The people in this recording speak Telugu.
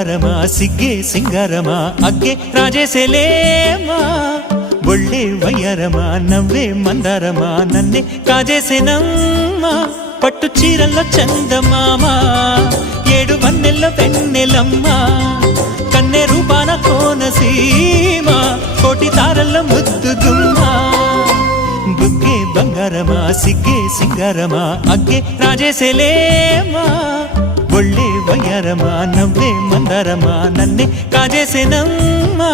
బంగారమా సిగ్గే సింగారమా అగ్గే రాజేసేలేమా ఒళ్ళే వయ్యారమా నవ్వే మందారమా నన్నే కాజేసేనమ్మా పట్టు చీరల్లో చందమామా ఏడు వన్నెల్లో వెన్నెలమ్మా కన్నె రూపాన కోనసీమా కోటి తారల్లో ముద్దుగుమ్మా బుగ్గే బంగారమా సిగ్గే సింగారమా అగ్గే రాజేసేలేమా ఒళ్ళే వయ్యారమా నవ్వే మందారమా నన్నే కాజేసేనమ్మా